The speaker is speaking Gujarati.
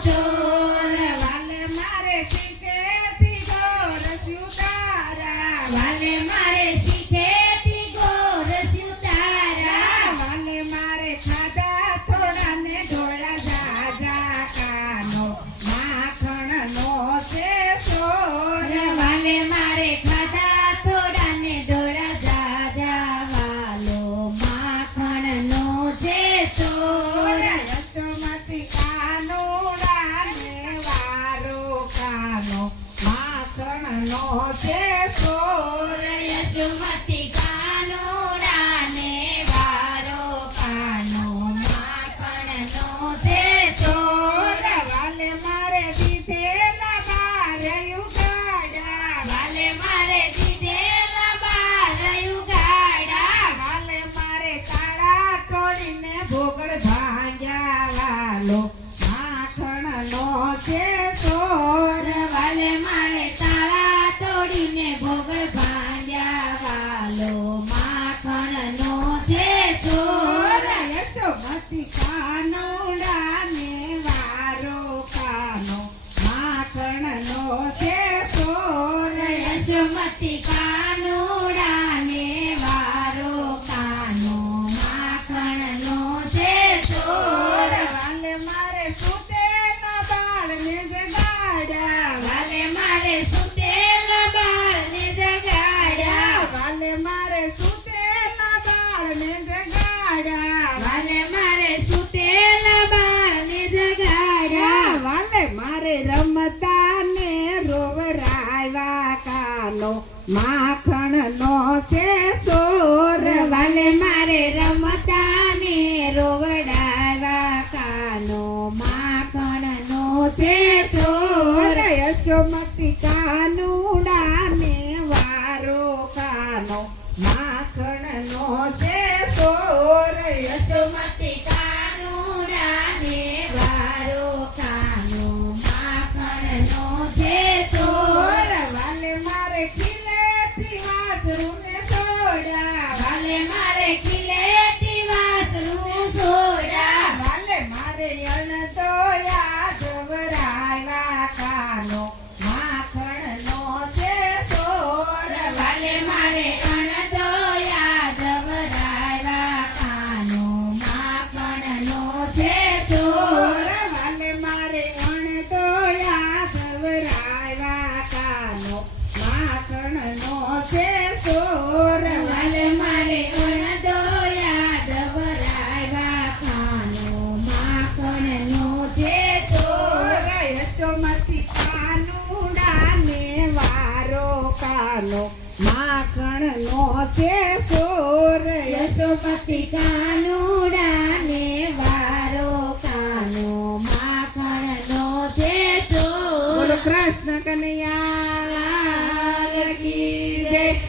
ચોર વાલે મારે શીખેથી ગોરસ્યું તારા વાલે મારે શીખેથી ગોરસ્યું તારા વાલે મારે ખાધા થોડા ને ઢોળા જાજા કાનો માખણનો છે ચોર વાલે મારે ખાધા થોડા ને ઢોળા જાજા વાલો માખણનો છે ચોર યશોમતી કાનુડા ને વારો કાનો માખણનો છે ચોર યશોમતી કાનુડા ને વારો કાનો માખણનો છે ચોર વાલે મારે દીધેલા બાર યુગાડા વાલે મારે દીધેલા બાર યુગાડા વાલે મારે તાળા તોડીને ભોગળ ભાંગ્યા વાલો માખણનો છે ચોર વાલે મારે તાળા તોડીને ભોગળ ભાંગ્યા વાલો માખણનો છે ચોર યશોમતી કાનુડા ને વારો કાનો માખણનો છે ચોર યશોમતી કાનુડા ને વારો કાનો માખણનો છે ચોર વાલે મારે સુતેલા બાળને જગાડ્યા વાલે મારે સુતેલા બાળને જગાડ્યા વાલે મારે સુતેલા બાળને જગાડ્યા વાલે મારે સુતેલા બાળને જગાડ્યા વાલે મારે રમતા ને રોવરાવ્યા કાનો માખણનો છે ચોર વાલે મારે રમતા ને રોવડાવ્યા કાનો માખણનો છે ચોર યશોમતી કાનુડા ને વારો કાનો માખણનો છે ચોર યશોમતી કાનુડા ને વારો કાનો માખણનો છે ચોર વાલે મારે ખીલેથી વાસરું ને છોડ્યા વાલે મારે ખીલેથી વાસરું છોડા વાલે મારે અણદોયા જવરાવ્યા કાનો માખણનો છે ચોર વાલે મારે અણદોયા જવરાવ્યા કાનો માખણનો છે ચોર વાલે મારે અણદોયા જવરાવ્યા કાનો માખણનો છે ચોર વાલે મારે અણદોયા જવરાવ્યા કાનો માખણનો છે ચોર યશોમતી કાનુડા ને વારો કાનો માખણનો છે ચોર યશોમતી કાનુડા ને વારો કાનો માખણનો છે ચોર બોલો કૃષ્ણ કનૈયા